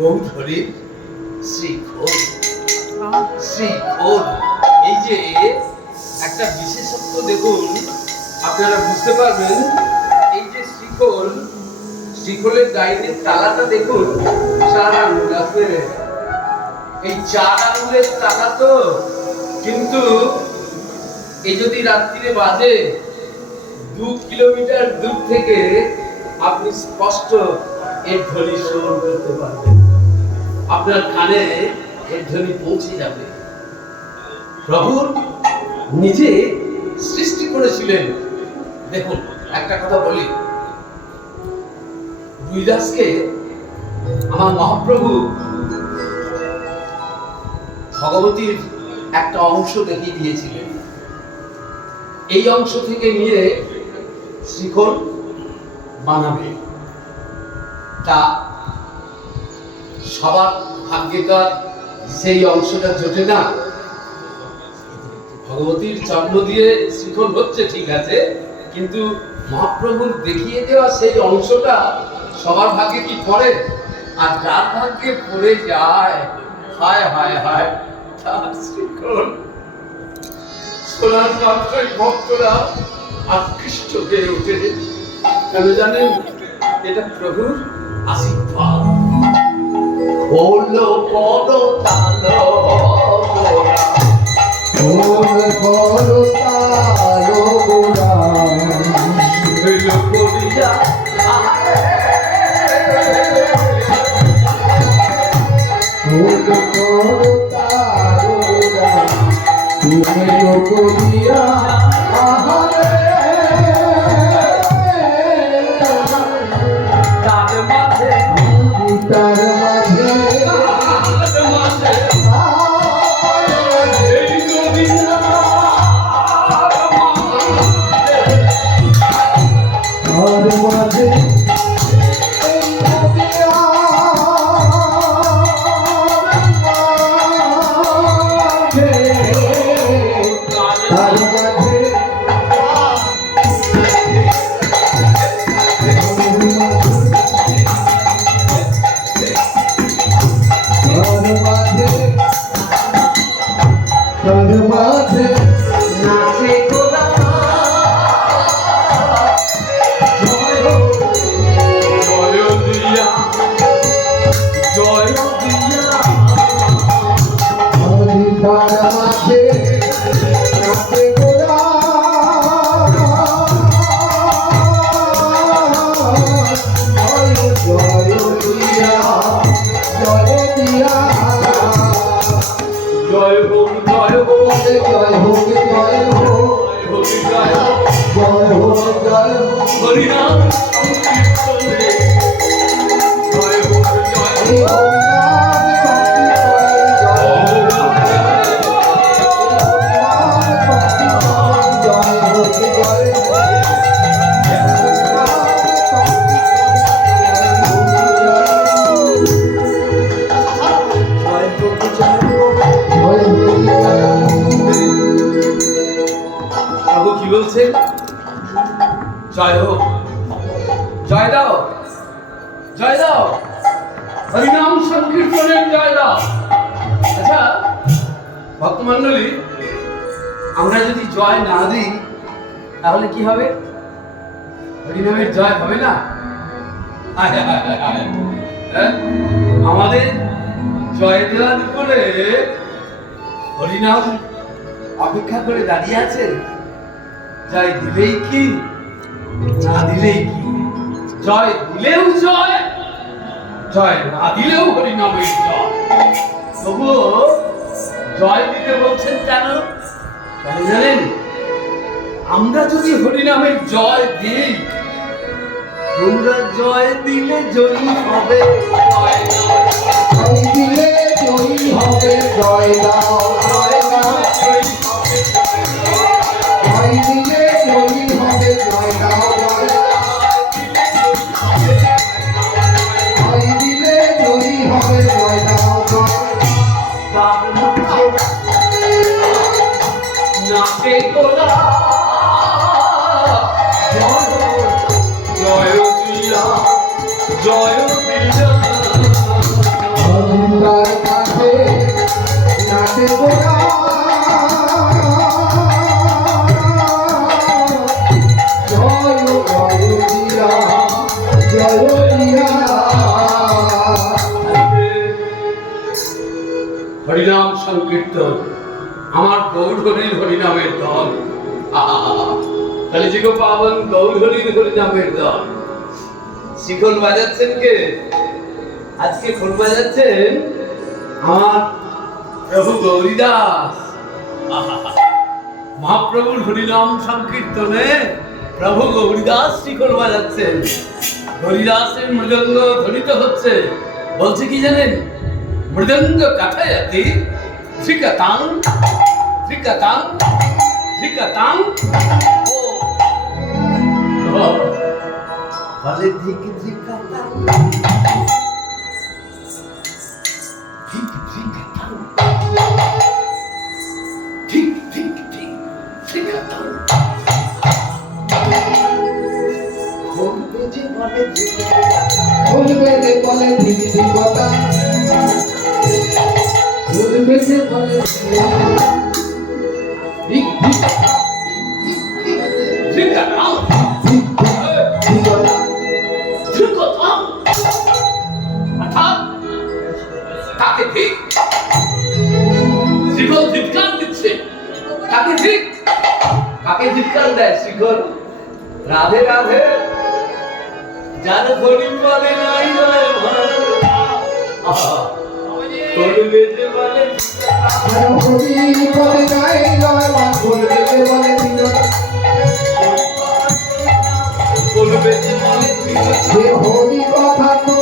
গৌধরী শ্রীখোল। শ্রীখোল এই যে একটা বিশেষত্ব দেখুন, আপনারা বুঝতে পারবেন। এই যে শ্রীখোল, শ্রীখোলের গাইডের তালাটা দেখুন, 4 আঙুল আছে। এই 4 আঙুলের তালা তো, কিন্তু এই যদি রাত্রিরে বাজে 2 কিলোমিটার দূর থেকে আপনি স্পষ্ট এর ধ্বনি শ্রবণ করতে পারবেন। আপনার কানে এর ধ্বনি পৌঁছে যাবে। প্রভু নিজে সৃষ্টি করেছিলেন। দেখুন, একটা কথা বলি, রুইদাসকে আমার মহাপ্রভু ভগবতীর একটা অংশ দেখিয়ে দিয়েছিলেন। এই অংশ থেকে নিয়ে শ্রীখোল বানাবে। তা সবার ভাগ্যেকার সেই অংশটা জোটে না। ভগবতীর চর্ম দিয়ে শ্রীখোল হচ্ছে ঠিক আছে, কিন্তু মহাপ্রভুর দেখিয়ে দেওয়া সেই অংশটা সবার ভাগ্যে কি পড়ে? আর যার ভাগ্যে পড়ে যায়, হায় হায় হায়, তার শ্রীখোল শোনার মাত্রই ভক্তরা আকৃষ্ট হয়ে ওঠে। কেন জানেন? এটা প্রভুর আশীর্বাদ। হলো বড় তালো গোরা, হলো বড় তালো গোরা, হলো করিয়া হলো বড় তালো গোরা, তুমি করিয়া আহারে। তার মাঝে তার মাঝে এই দুনিয়া তার মাঝে নাচে গোলা জয় দিয়া, জয় দিয়া জয় হোক, জয় হোক, জয় হোক, জয় হোক, জয় হোক, হরিনাম সংকীর্তনে জয় হোক, জয় হোক। প্রভু কি বলছে? জয় হোক, জয় দাও, জয় দাও, হরিনাম সংকীর্তনের জয় দাও। আচ্ছা ভক্তমণ্ডলী, আমরা যদি জয় না দিই তাহলে কি হবে? হরিনামের জয় হবে না। হ্যাঁ? আমাদের জয় দেওয়ার উপরে হরিনাম অপেক্ষা করে দাঁড়িয়ে আছে। জয় দিলেই কি, না দিলেই কি। জয় দিলেও জয়, জয় না দিলেও হরিনামের জয়। তবুও জয় দিতে বলছেন কেন? কেন জানেন? আমরা যদি হরিনামের জয় দিই, তোমরা জয় দিলে জয়ী হবে। জয় দাও, জয় দিলে জয়ী হবে, জয় দাও, জয় দাও, জয়ী হবে, জয় দিলে জয়ী হবে, জয় দাও, জয় দাও, জয় দিলে জয়ী হবে, জয় দাও, জয় তার মুখে নাচে গোলা জয় দিয়া, জয় দিয়া সংকীর্তন, আমার গৌর হরির হরিনামের দল। কলিযুগ পাবন গৌর হরির হরিনামের দল। শিখল বাজাচ্ছেন কে? আজকে খোল বাজাচ্ছেন আমার প্রভু গৌরীদাস। মহাপ্রভুর হরিনাম সংকীর্তনে প্রভু গৌরীদাস শিখল বাজাচ্ছেন। হরিদাসের মৃদঙ্গ ধ্বনিত হচ্ছে, বলছে কি জানেন? মৃদঙ্গ কাঠায়াতি ত্রিকাতাং ত্রিকাতাং ত্রিকাতাং। বলে ঠিক ত্রিকাতাং ঠিক ত্রিকাতাং ঠিক ঠিক ঠিক ত্রিকাতাং। বলবে যে বলে বলবে যে বলে দিদি কথা বলবে যে বলে ঠিক ঠিক ত্রিকাতাং ঠিক ঠিক কথা ত্রিকাতাং অর্থাৎ তাকে ঠিক শিখল ধিক্কার দিচ্ছে। তাকে ঠিক কাকে ধিক্কার দেয় শিখল? রাধে রাধে যার হরি বলে নাই নয় করবে যে বলে আর হরি বলে নাই লয় মা বলবে যে বলে দিন করবে যে বলে যে হরি কথা তো